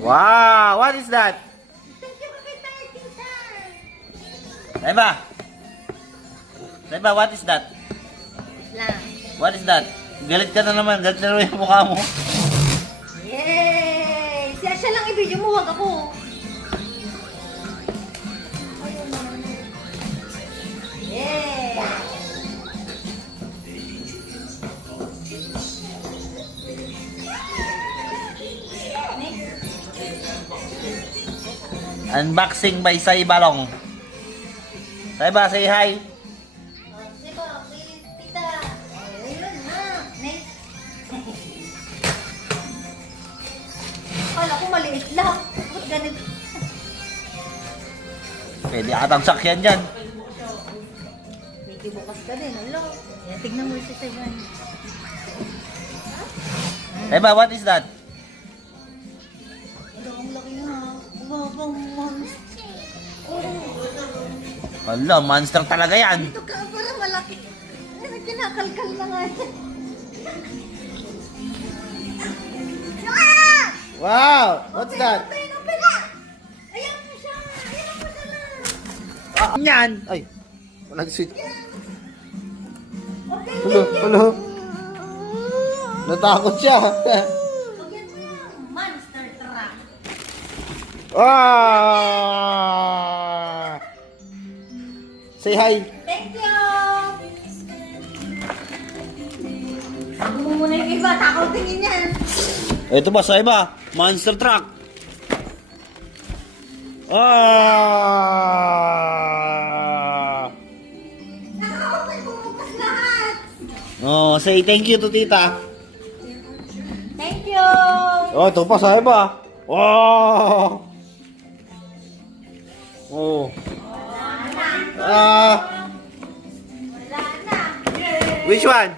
Wow! What is that? Eba! Eba, what is that? Lang. What is that? Galit ka na naman. Galit na naman yung mukha mo. Yay! Siya lang i-video mo, wag ako. Yay! Unboxing by Sai Balong. Saiba, say hi. Diba, tita. Ayun na. Next. Akala ko maliit lang. Bakit ganito? Pwede atang sakyan dyan. Medyo bukas ka din. Hello. Yan, tignan mo si Saiban. Saiba, what is that? Ano, ang laki na. Babang monster. Hala, monster talaga yan. Ito ka, parang malaki. Ano, kinakalkal na nga yan. Wow! What's that? Open na! Ayan mo siya! Ayan mo siya na! Yan! Ay, walang switch. Okay, Hello, hello. Natakot siya. Pagyan mo yung monster truck. Ah! Say hi. Thank you! Ako mo muna yung iba, takaw tingin yan. Ito ba, Saiba? Monster truck. Ah! Nakaopen, bumukas lahat. Oh, say thank you to tita. Thank you! Oh, ito pa, Saiba. Wow! Oh. Wala na. Ah, Wala na. which one?